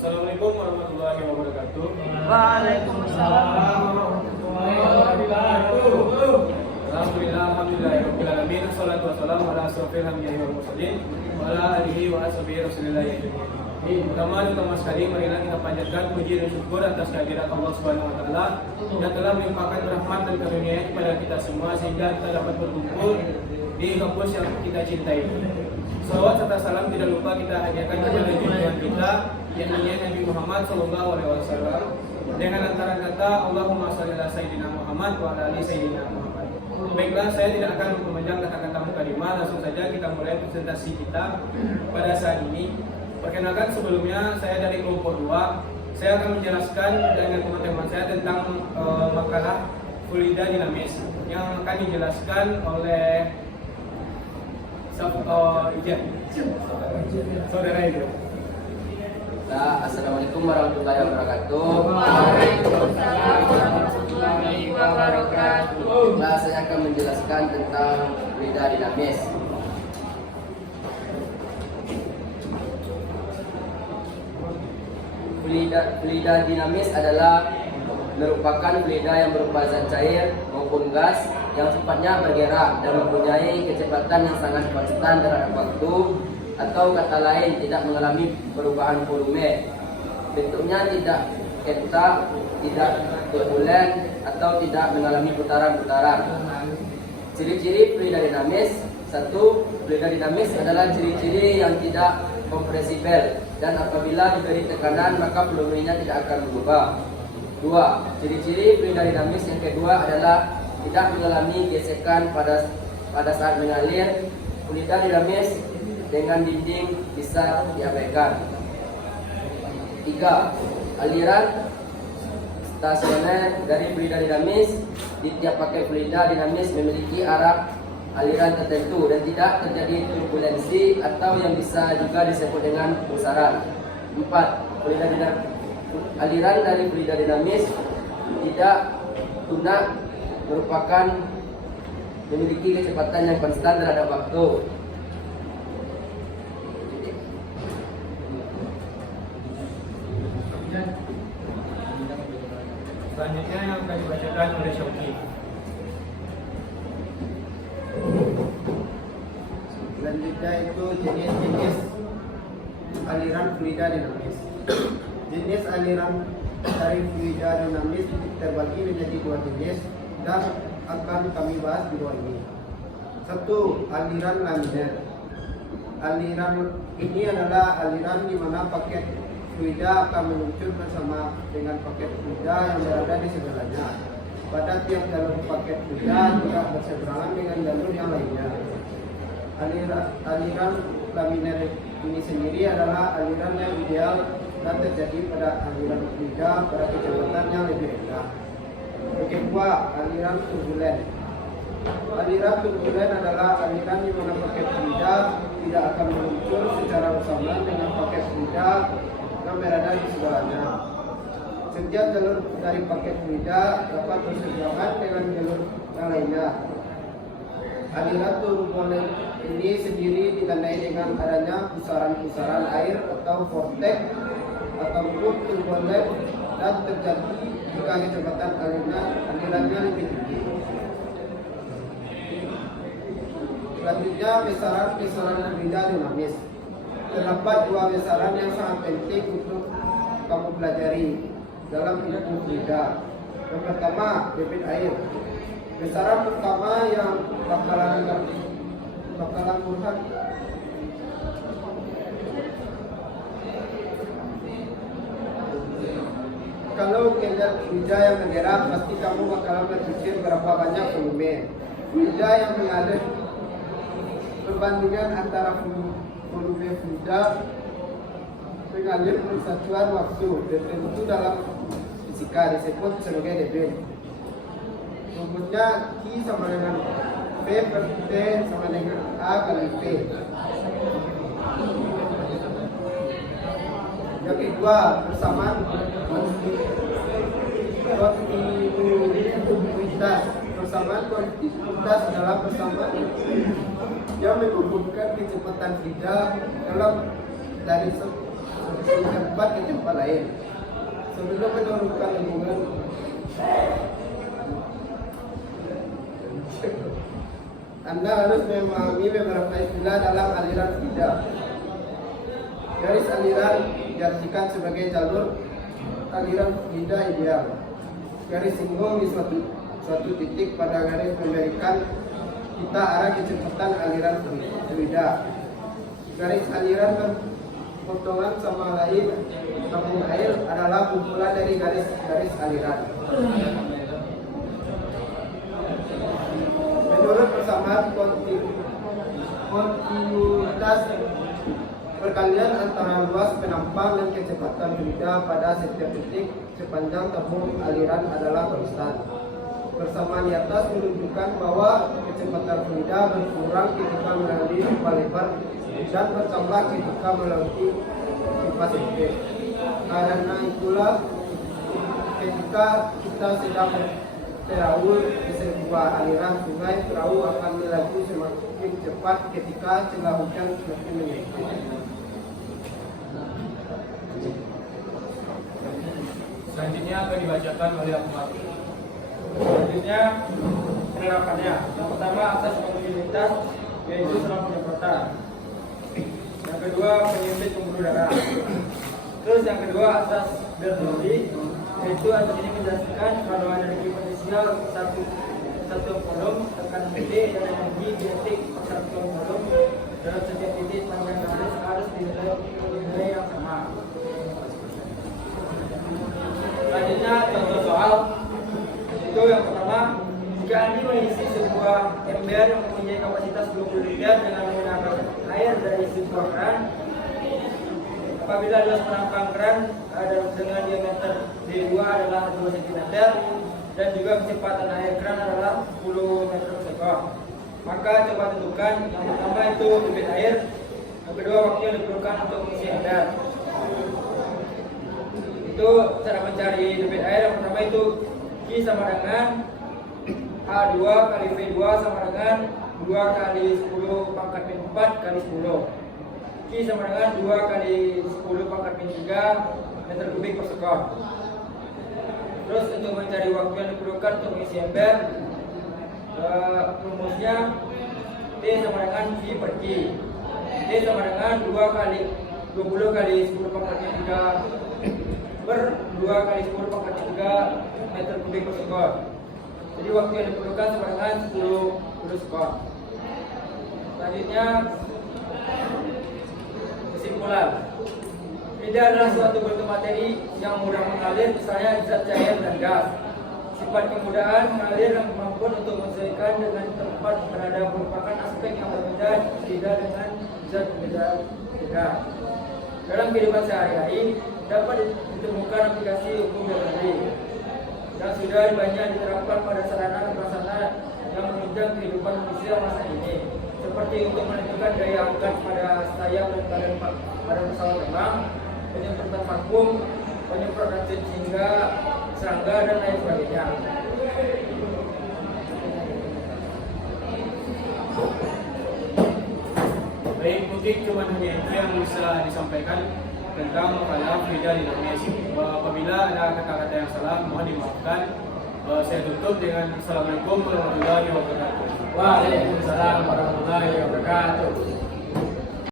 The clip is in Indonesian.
Assalamualaikum warahmatullahi wabarakatuh. Waalaikumsalam warahmatullahi wabarakatuh. Alhamdulillah alamin. Wassalatu wassalamu ala asyrofil anbiya'i wal mursalin wa ala alihi wa ashabihi rasulillah ajmain. Utama sekali marilah kita panjatkan puji dan syukur atas kehadirat Allah Subhanahu wa taala yang telah melimpahkan rahmat dan karunia kepada kita semua sehingga kita dapat berkumpul di kampus yang kita cintai. Salawat serta salam tidak lupa kita hadiahkan kepada junjungan kita yang mulia Nabi Muhammad SAW dengan antara kata Allahumma shalli ala sayyidina Muhammad wa ala ali sayyidina Muhammad. Baiklah, saya tidak akan memanjang kata-kata mukadimah, langsung saja kita mulai presentasi kita pada saat ini. Perkenalkan, sebelumnya saya dari kelompok 2. Saya akan menjelaskan dengan teman-teman saya tentang makalah fluida dinamis yang akan dijelaskan oleh saudara Ijan. Assalamualaikum warahmatullahi wabarakatuh. Waalaikumsalam warahmatullahi wabarakatuh. Nah, saya akan menjelaskan tentang fluida dinamis. Fluida dinamis adalah merupakan fluida yang berupa zat cair maupun gas yang sifatnya bergerak dan mempunyai kecepatan yang sangat konstan terhadap waktu, atau kata lain tidak mengalami perubahan volume. Bentuknya tidak ketat, tidak turbulen, atau tidak mengalami putaran-putaran. Ciri-ciri fluida dinamis. 1. Fluida dinamis adalah ciri-ciri yang tidak kompresibel dan apabila diberi tekanan maka volumenya tidak akan berubah. 2. Ciri-ciri fluida dinamis yang kedua adalah tidak mengalami gesekan pada saat mengalir. Fluida dinamis dengan dinding bisa diabaikan. 3. Aliran stasioner dari fluida dinamis. Di tiap paket fluida dinamis memiliki arah aliran tertentu dan tidak terjadi turbulensi atau yang bisa juga disebut dengan pusaran. 4. Aliran dari fluida dinamis tidak lunak, merupakan memiliki kecepatan yang konstan terhadap waktu. Selanjutnya yang akan dibacakan oleh Syauki. Selanjutnya itu jenis-jenis aliran fluida dinamis. Jenis aliran dari fluida dinamis terbagi menjadi 2 jenis dan akan kami bahas di bawah ini. 1. Aliran laminer. Aliran ini adalah aliran di mana paket fluida akan meluncur bersama dengan paket fluida yang berada di sebelahnya. Pada tiap jalur paket fluida tidak berseberangan dengan jalur yang lainnya. Aliran laminer ini sendiri adalah aliran yang ideal dan terjadi pada aliran fluida pada kecepatan yang lebih rendah. Kedua, aliran turbulen. Aliran turbulen adalah aliran di mana paket fluida tidak akan meluncur secara bersamaan dengan paket fluida yang berada di sebelahnya. Setiap jalur dari paket fluida dapat berseberangan dengan jalur yang lainnya. Aliran turbulen ini sendiri ditandai dengan adanya pusaran-pusaran air atau vortex ataupun turbulen dan terjadi jika kecepatan alirannya lebih tinggi. Selanjutnya, besaran fluida dinamis. Terdapat 2 besaran yang sangat penting untuk kamu pelajari dalam ilmu fluida. Yang pertama, debit air. Besaran pertama yang bakalan murah. Kalau keadaan fluida yang bergerak, pasti kamu bakalan berpikir berapa banyak volume. Fluida yang mengalir, perbandingan antara volume fluida mengalir persatuan waktu tertentu dalam fisika disebut sebagai dB. Rumusnya Q sama dengan V per T sama dengan A kali V. Yang kedua, persamaan kontinuitas. Persamaan kontinuitas adalah persamaan yang menghubungkan kecepatan fluida dalam dari dari tempat ke tempat lain. Sebelum menurunkan hubungan, Anda harus memahami beberapa istilah dalam aliran faidah. Garis aliran diartikan sebagai jalur aliran faidah ideal. Garis singgung di suatu titik pada garis memberikan kita arah kecepatan aliran faidah. Garis aliran berpotongan sama lain tabung air adalah kumpulan dari garis-garis aliran. Menurut persamaan kontinuitas perkalian antara luas penampang dan kecepatan faidah pada setiap titik sepanjang tabung aliran adalah konstan. Persamaan di atas menunjukkan bahwa kecepatan faidah berkurang ketika melalui pipa lebar dan bertambah ketika melalui pipa sempit. Karena itulah ketika kita sedang perahu di sebuah aliran sungai, perahu akan melaju semakin cepat ketika celah hujan semakin menyempit. Selanjutnya akan dibacakan oleh Ahmad. Selanjutnya penerapannya. Yang pertama asas kontinuitas, yaitu selang penyemprotan. Yang kedua penyempit pembuluh darah. Terus yang kedua asas Bernoulli, yaitu asas ini menjelaskan kalau energi potensial satu kolom tekanan titik dan energi kinetik satu kolom dalam setiap titik panjang garis harus dinilai yang sama. Selanjutnya contoh soal. Itu yang pertama, jika Andi mengisi sebuah ember yang mempunyai kapasitas 20 liter dengan menggunakan air dari sebuah keran, apabila luas penampang keran dengan diameter D2 adalah 2 cm dan juga kecepatan air keran adalah 10 meter per second, maka coba tentukan yang pertama itu debit air, yang kedua waktu yang diperlukan untuk mengisi ember. Itu cara mencari debit air. Yang pertama itu Q sama dengan A2 kali V2 sama dengan 2 kali 10 pangkat min 4 kali 10. Q sama dengan 2 kali 10 pangkat min 3 meter kubik per sekon. Terus untuk mencari waktu yang diperlukan untuk mengisi ember, rumusnya T sama dengan V per Q. T sama dengan 2 kali 20 kali 10 pangkat min 3 per 2 kali 10 pangkat min 3 meter kubik per sekon. Jadi waktu yang diperlukan sama dengan 10 sekon. Selanjutnya kesimpulan. Faidah adalah suatu bentuk materi yang mudah mengalir, misalnya zat cair dan gas. Sifat kemudahan mengalir dan kemampuan untuk menyesuaikan dengan tempat berada merupakan aspek yang berbeda dengan zat beda. Dalam kehidupan sehari-hari dapat ditemukan aplikasi hukum Bernoulli yang sudah banyak diterapkan pada sarana dan prasarana yang menunjang kehidupan manusia masa ini, seperti untuk menentukan daya angkat pada sayap dan pada pesawat terbang, penyemprotan vakum, penyemprot racun hingga serangga dan lain sebagainya. Baik, mungkin cuma hanya itu yang bisa disampaikan tentang makalah faidah di Indonesia. Apabila ada kata-kata yang salah, mohon dimaafkan. Saya tutup dengan Assalamualaikum warahmatullahi wabarakatuh. Waalaikumsalam warahmatullahi wabarakatuh.